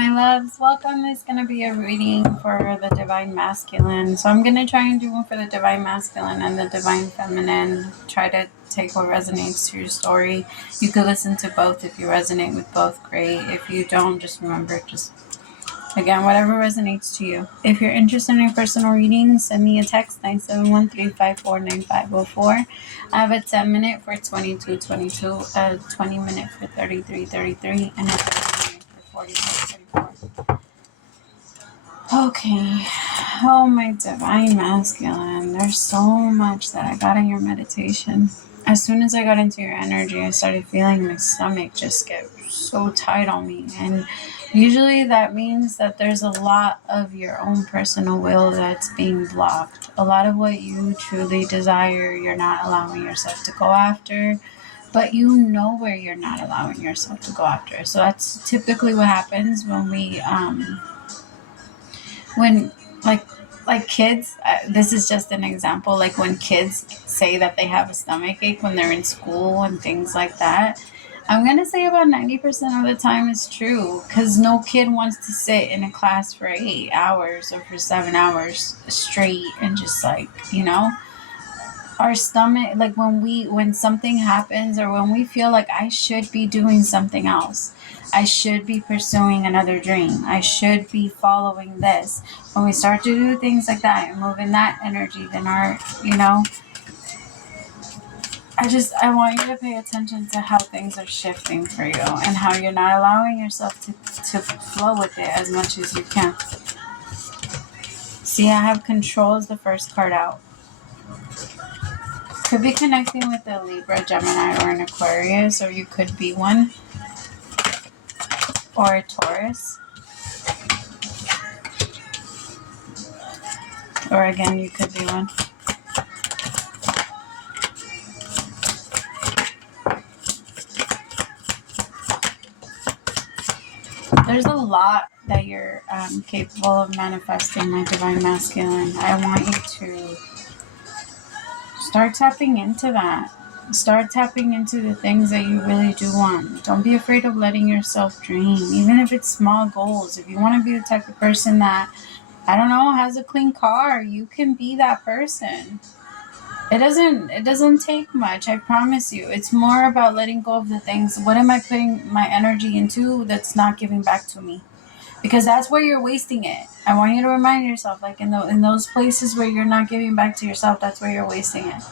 my loves. Welcome. It's going to be a reading for the Divine Masculine. So I'm going to try and do one for the Divine Masculine and the Divine Feminine. Try to take what resonates to your story. You could listen to both if you resonate with both. Great. If you don't, just remember, again, whatever resonates to you. If you're interested in a personal reading, send me a text, 971-354-9504. I have a 10-minute for 2222, a 20-minute for 3333, and a 30-minute for 4434. Okay. Oh, my Divine Masculine. There's so much that I got in your meditation. As soon as I got into your energy, I started feeling my stomach just get so tight on me. And usually that means that there's a lot of your own personal will that's being blocked. A lot of what you truly desire, you're not allowing yourself to go after, but you know where you're not allowing yourself to go after. So that's typically what happens when we, like kids, this is just an example, like when kids say that they have a stomach ache when they're in school and things like that. I'm going to say about 90% of the time it's true, because no kid wants to sit in a class for 8 hours or for 7 hours straight and just our stomach, like when something happens or when we feel like I should be doing something else, I should be pursuing another dream, I should be following this. When we start to do things like that and move in that energy, then I want you to pay attention to how things are shifting for you and how you're not allowing yourself to flow with it as much as you can. See, I have control as the first card out. Could be connecting with a Libra, Gemini, or an Aquarius, or you could be one, or a Taurus, or again, you could be one. There's a lot that you're capable of manifesting, my Divine Masculine. I want you to start tapping into that. Start tapping into the things that you really do want. Don't be afraid of letting yourself dream, even if it's small goals. If you want to be the type of person that, I don't know, has a clean car, you can be that person. It doesn't take much, I promise you. It's more about letting go of the things. What am I putting my energy into that's not giving back to me? Because that's where you're wasting it. I want you to remind yourself, like in those places where you're not giving back to yourself, that's where you're wasting it.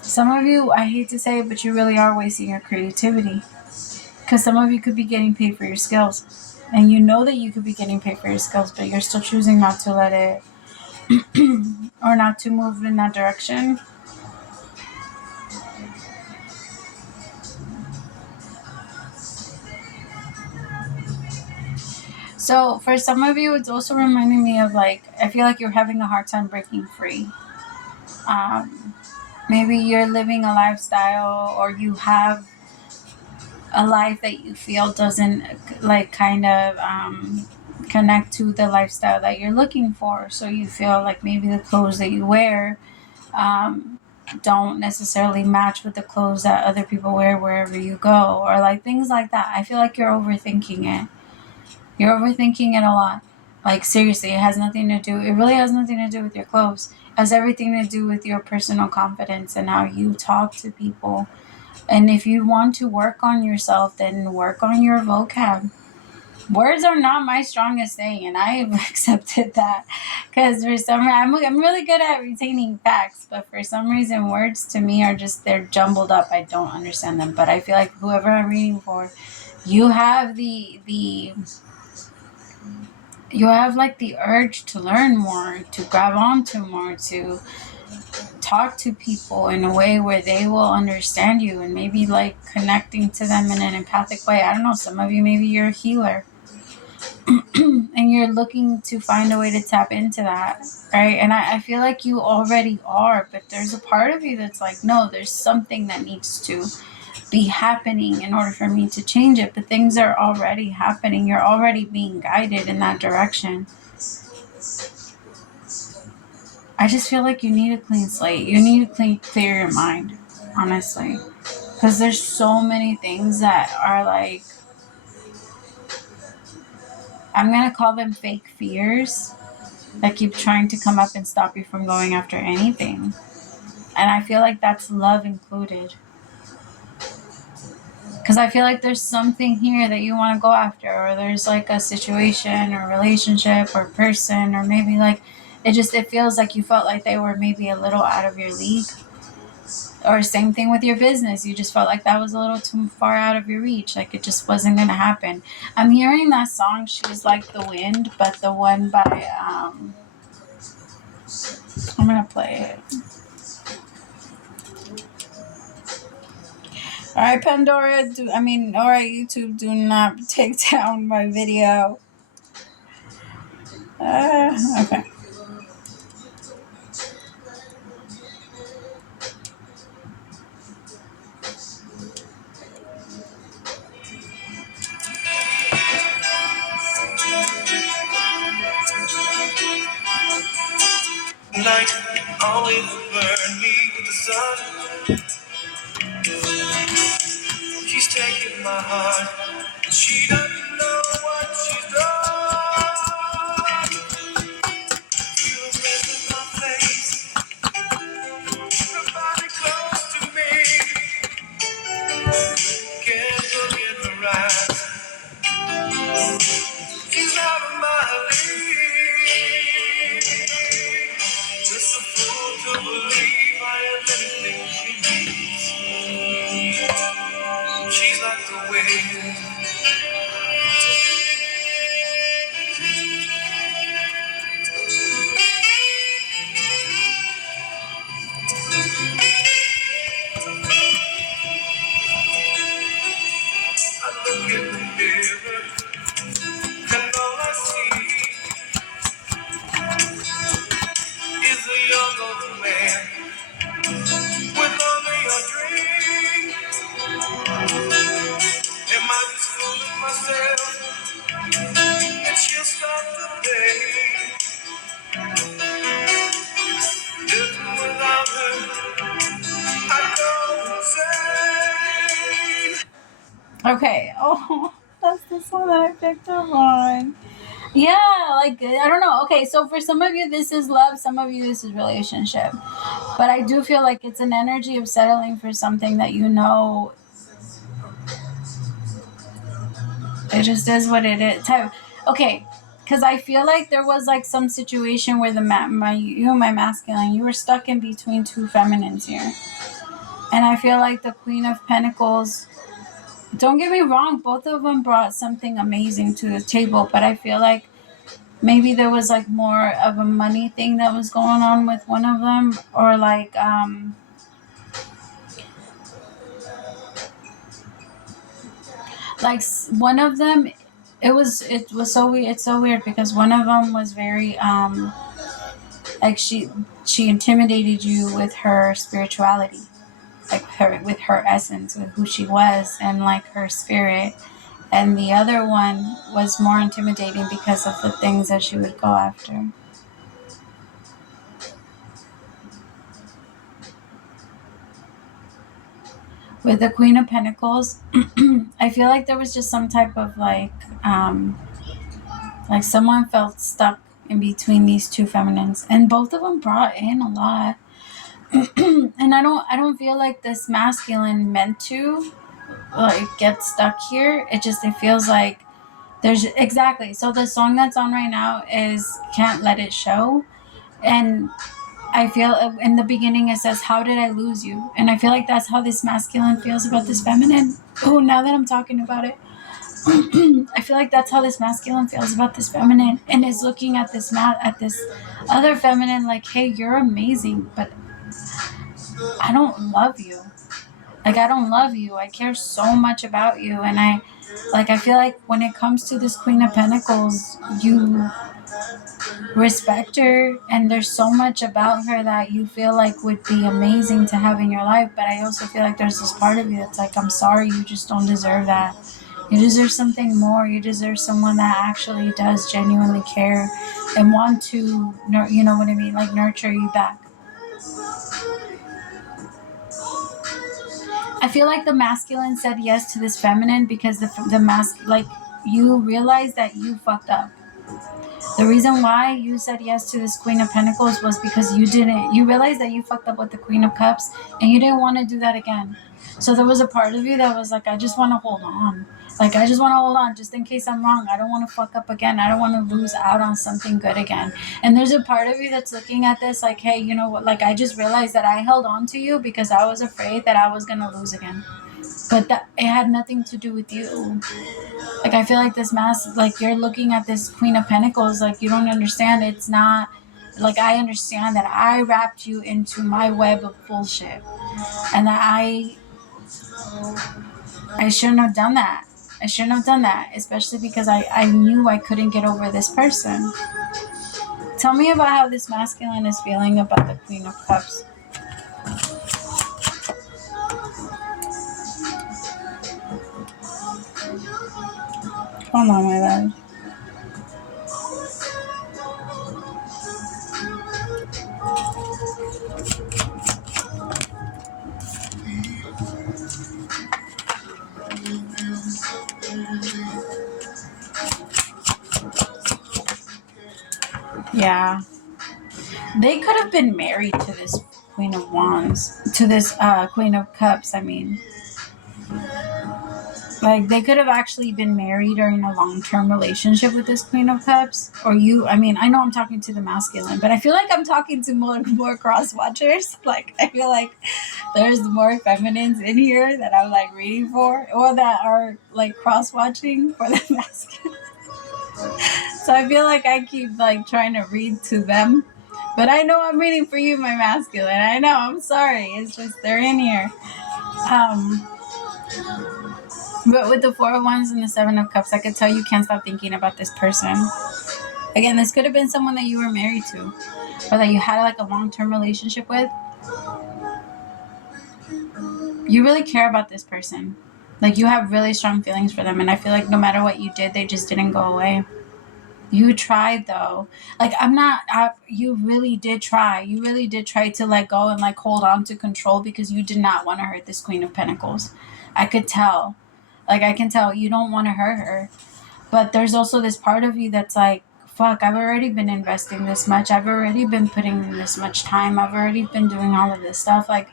Some of you, I hate to say it, but you really are wasting your creativity. Because some of you could be getting paid for your skills. And you know that you could be getting paid for your skills, but you're still choosing not to let it, or not to move in that direction. So for some of you, it's also reminding me of I feel like you're having a hard time breaking free. Maybe you're living a lifestyle, or you have a life that you feel doesn't connect to the lifestyle that you're looking for. So you feel like maybe the clothes that you wear don't necessarily match with the clothes that other people wear wherever you go, or things like that. I feel like you're overthinking it. You're overthinking it a lot. Seriously, it really has nothing to do with your clothes. It has everything to do with your personal confidence and how you talk to people. And if you want to work on yourself, then work on your vocab. Words are not my strongest thing, and I've accepted that. Because for some reason, I'm really good at retaining facts, but for some reason, words to me are they're jumbled up. I don't understand them. But I feel like whoever I'm reading for, you have the urge to learn more, to grab onto more, to talk to people in a way where they will understand you, and maybe connecting to them in an empathic way. I don't know, some of you, maybe you're a healer and you're looking to find a way to tap into that, right? And I feel like you already are, but there's a part of you that's no, there's something that needs to be happening in order for me to change it. But things are already happening. You're already being guided in that direction. I just feel like you need a clean slate. You need to clear your mind, honestly. Because there's so many things that are I'm going to call them fake fears that keep trying to come up and stop you from going after anything. And I feel like that's love included. Because I feel like there's something here that you want to go after, or there's like a situation or relationship or person, or maybe like it feels like you felt like they were maybe a little out of your league. Or same thing with your business. You just felt like that was a little too far out of your reach. Like it just wasn't going to happen. I'm hearing that song, She's Like the Wind, but the one by, I'm going to play it. All right, Pandora, all right, YouTube, do not take down my video. Okay. Like always burn me with the sun. She's taking my heart. She doesn't know what she's done. You rest in my face. Her body close to me. Can't look in her eyes. She's out of my league. Just a fool to believe I am anything she needs. She's like the wind. I look in the mirror, and all I see is a young old man with only a dream. Am I just fooling myself? And she'll stop the pain. Living without her, I go insane. Okay. Oh, that's the song that I picked up on. Yeah, like, I don't know. Okay, so for some of you, this is love. Some of you, this is relationship. But I do feel like it's an energy of settling for something that you know. It just is what it is. Okay, because I feel like there was like some situation where my masculine, you were stuck in between two feminines here. And I feel like the Queen of Pentacles, don't get me wrong, both of them brought something amazing to the table, but I feel like maybe there was like more of a money thing that was going on with one of them, or like one of them, it's so weird because one of them was very like she intimidated you with her spirituality, like with her essence, with who she was and like her spirit. And the other one was more intimidating because of the things that she would go after. With the Queen of Pentacles, I feel like there was just some type of like someone felt stuck in between these two feminines, and both of them brought in a lot. And I don't feel like this masculine meant to like get stuck here. It feels like there's exactly. So the song that's on right now is Can't Let It Show. And I feel in the beginning it says, how did I lose you? And I feel like that's how this masculine feels about this feminine. Oh, now that I'm talking about it, I feel like that's how this masculine feels about this feminine, and is looking at this other feminine like, hey, you're amazing, but I don't love you. Like, I don't love you. I care so much about you. And I feel like when it comes to this Queen of Pentacles, you respect her, and there's so much about her that you feel like would be amazing to have in your life. But I also feel like there's this part of you that's like, I'm sorry, you just don't deserve that. You deserve something more. You deserve someone that actually does genuinely care and want to, you know what I mean, like nurture you back. I feel like the masculine said yes to this feminine because the like you realize that you fucked up. The reason why you said yes to this Queen of Pentacles was because you realized that you fucked up with the Queen of Cups and you didn't want to do that again. So there was a part of you that was like, I just want to hold on. Like, I just want to hold on just in case I'm wrong. I don't want to fuck up again. I don't want to lose out on something good again. And there's a part of you that's looking at this like, hey, you know what? Like, I just realized that I held on to you because I was afraid that I was going to lose again. But that it had nothing to do with you. Like, I feel like this like, you're looking at this Queen of Pentacles, like, you don't understand. It's not, like, I understand that I wrapped you into my web of bullshit. And that I shouldn't have done that. I shouldn't have done that, especially because I knew I couldn't get over this person. Tell me about how this masculine is feeling about the Queen of Cups. Hold on, my love. Yeah. They could have been married to this Queen of Wands. To this Queen of Cups, I mean. Like, they could have actually been married or in a long-term relationship with this Queen of Cups. Or I mean, I know I'm talking to the masculine, but I feel like I'm talking to more cross-watchers. Like, I feel like there's more feminines in here that I'm, like, reading for. Or that are, like, cross-watching for the masculine. So I feel like I keep, like, trying to read to them. But I know I'm reading for you, my masculine. I know, I'm sorry. It's just, they're in here. But with the Four of Wands and the Seven of Cups, I could tell you can't stop thinking about this person. Again, this could have been someone that you were married to, or that you had like a long-term relationship with. You really care about this person. Like, you have really strong feelings for them, and I feel like no matter what you did, they just didn't go away. You tried, though. Like, you really did try. You really did try to let go and, like, hold on to control because you did not want to hurt this Queen of Pentacles. I could tell. Like, I can tell you don't want to hurt her. But there's also this part of you that's like, fuck, I've already been investing this much. I've already been putting in this much time. I've already been doing all of this stuff. Like,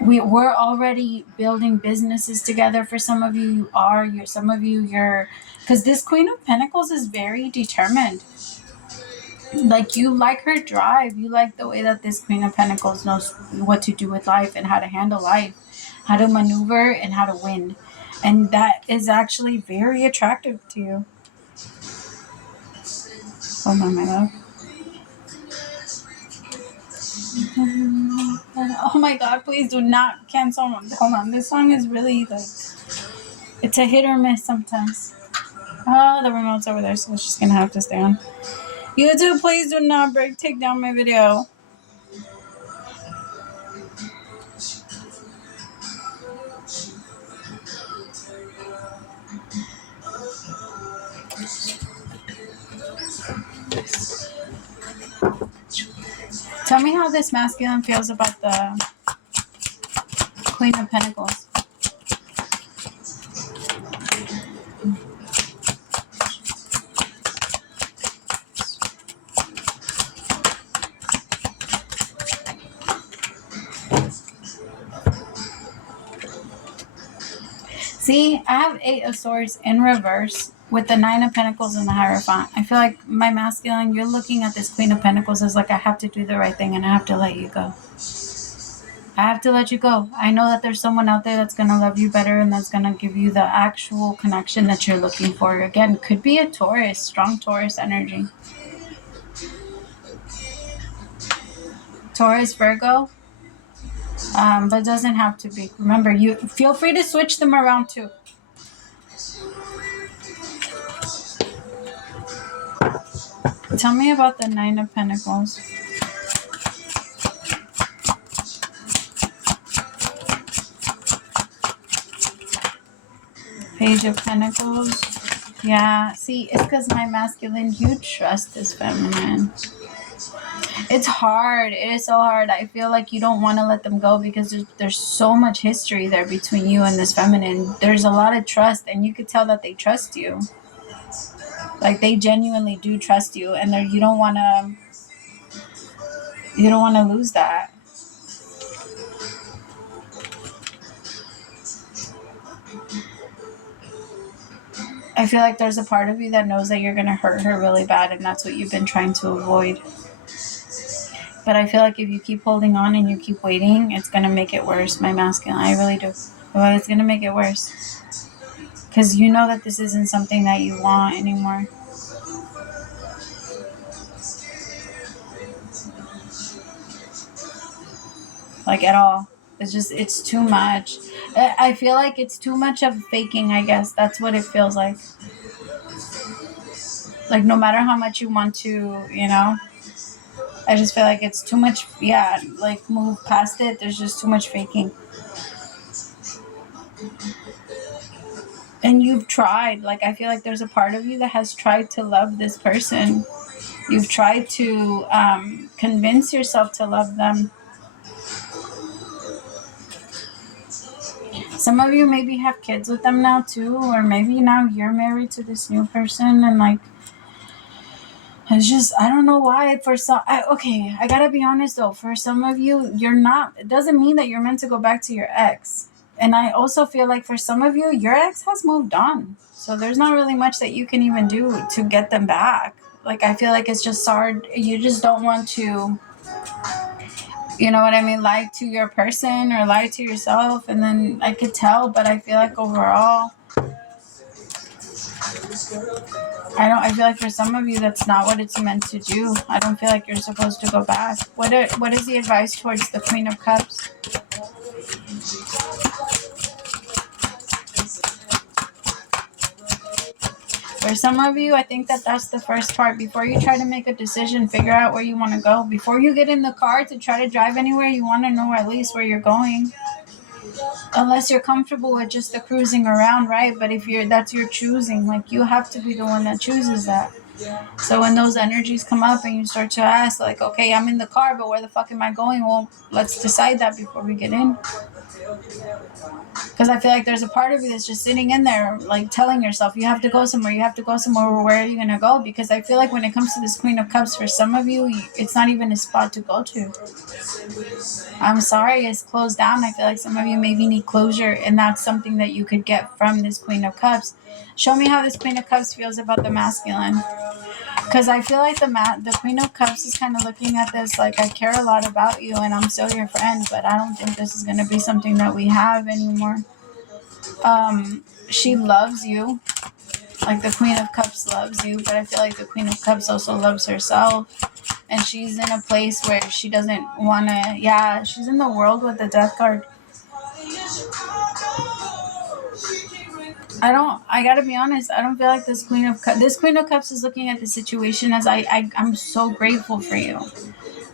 we're already building businesses together. For some of you, you're because this Queen of Pentacles is very determined. Like, you like her drive. You like the way that this Queen of Pentacles knows what to do with life and how to handle life, how to maneuver and how to win. And that is actually very attractive to you. Hold on, my love. Oh my God, please do not cancel. Hold on, this song is really like, it's a hit or miss sometimes. Oh, the remote's over there, so it's just gonna have to stay on. YouTube, please do not take down my video. Tell me how this masculine feels about the Queen of Pentacles. See, I have 8 of Swords in reverse with the 9 of Pentacles and the Hierophant. I feel like my masculine, you're looking at this Queen of Pentacles as like, I have to do the right thing and I have to let you go. I have to let you go. I know that there's someone out there that's going to love you better and that's going to give you the actual connection that you're looking for. Again, could be a Taurus, strong Taurus energy. Taurus, Virgo. But it doesn't have to be. Remember, you feel free to switch them around too. Tell me about the 9 of Pentacles. Page of Pentacles. Yeah, see, it's because my masculine, you trust this feminine. It's hard. It is so hard. I feel like you don't want to let them go because there's so much history there between you and this feminine. There's a lot of trust, and you could tell that they trust you. Like, they genuinely do trust you, and you don't want to lose that. I feel like there's a part of you that knows that you're going to hurt her really bad, and that's what you've been trying to avoid. But I feel like if you keep holding on and you keep waiting, it's going to make it worse, my masculine. I really do. Well, it's going to make it worse. Because you know that this isn't something that you want anymore. Like, at all. It's too much. I feel like it's too much of faking, I guess. That's what it feels like. Like, no matter how much you want to, I just feel like it's too much, like, move past it. There's just too much faking. And you've tried. Like, I feel like there's a part of you that has tried to love this person. You've tried to convince yourself to love them. Some of you maybe have kids with them now too, or maybe now you're married to this new person, and like, it's just, I don't know why. For some, I gotta be honest though. For some of you, you're not. It doesn't mean that you're meant to go back to your ex. And I also feel like for some of you, your ex has moved on, so there's not really much that you can even do to get them back. Like, I feel like it's just hard. You just don't want to, you know what I mean, lie to your person or lie to yourself. And then I could tell, but I feel like overall, I feel like for some of you, that's not what it's meant to do. I don't feel like you're supposed to go back. What is the advice towards the Queen of Cups? For some of you, I think that's the first part. Before you try to make a decision, figure out where you want to go. Before you get in the car to try to drive anywhere, you want to know at least where you're going. Unless you're comfortable with just the cruising around, right? But if that's your choosing, like, you have to be the one that chooses that. So when those energies come up and you start to ask, like, okay, I'm in the car, but where the fuck am I going? Well, let's decide that before we get in. Because I feel like there's a part of you that's just sitting in there, like, telling yourself, you have to go somewhere, where are you going to go? Because I feel like when it comes to this Queen of Cups, for some of you, it's not even a spot to go to. I'm sorry, it's closed down. I feel like some of you maybe need closure, and that's something that you could get from this Queen of Cups. Show me how this Queen of Cups feels about the masculine. Because I feel like the Queen of Cups is kind of looking at this like, I care a lot about you and I'm still your friend, but I don't think this is going to be something that we have anymore. She loves you. Like, the Queen of Cups loves you, but I feel like the Queen of Cups also loves herself. And she's in a place where she doesn't want to, she's in the world with the Death card. I gotta be honest, I don't feel like this Queen of Cups is looking at the situation as I'm so grateful for you.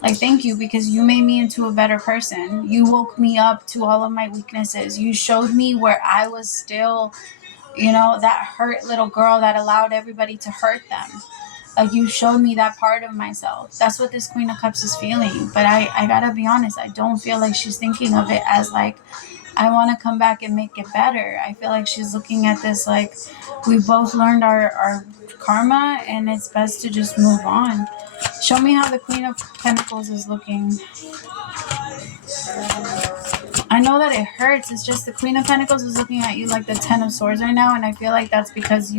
Like, thank you, because you made me into a better person. You woke me up to all of my weaknesses. You showed me where I was still, that hurt little girl that allowed everybody to hurt them. Like, you showed me that part of myself. That's what this Queen of Cups is feeling. But I gotta be honest, I don't feel like she's thinking of it as like, I want to come back and make it better. I feel like she's looking at this like, we both learned our karma and it's best to just move on. Show me how the Queen of Pentacles is looking. I know that it hurts. It's just the Queen of Pentacles is looking at you like the Ten of Swords right now. And I feel like that's because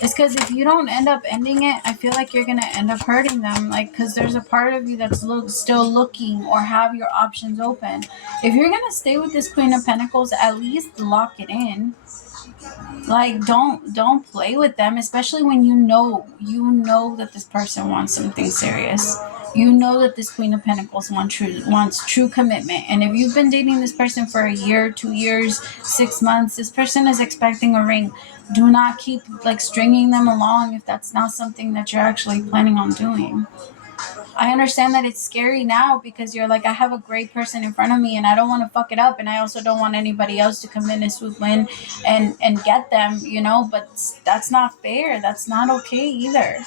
it's because if you don't end up ending it, I feel like you're going to end up hurting them. Like, because there's a part of you that's still looking or have your options open. If you're going to stay with this Queen of Pentacles, at least lock it in. Like, don't play with them, especially when you know that this person wants something serious. You know that this Queen of Pentacles wants true commitment. And if you've been dating this person for a year, 2 years, 6 months, this person is expecting a ring. Do not keep like stringing them along if that's not something that you're actually planning on doing. I understand that it's scary now because you're like, I have a great person in front of me and I don't want to fuck it up, and I also don't want anybody else to come in and swoop in and get them, but that's not fair. That's not okay either.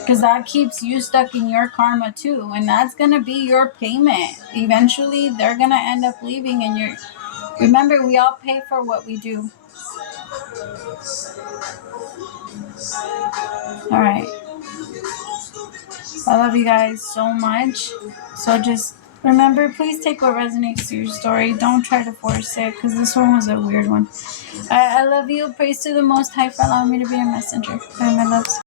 Because that keeps you stuck in your karma too, and that's gonna be your payment. Eventually they're gonna end up leaving, and remember, we all pay for what we do. All right, I love you guys so much. So just remember, please take what resonates to your story. Don't try to force it, because this one was a weird one. I love you. Praise to the Most High for allowing me to be a messenger. Bye, my loves.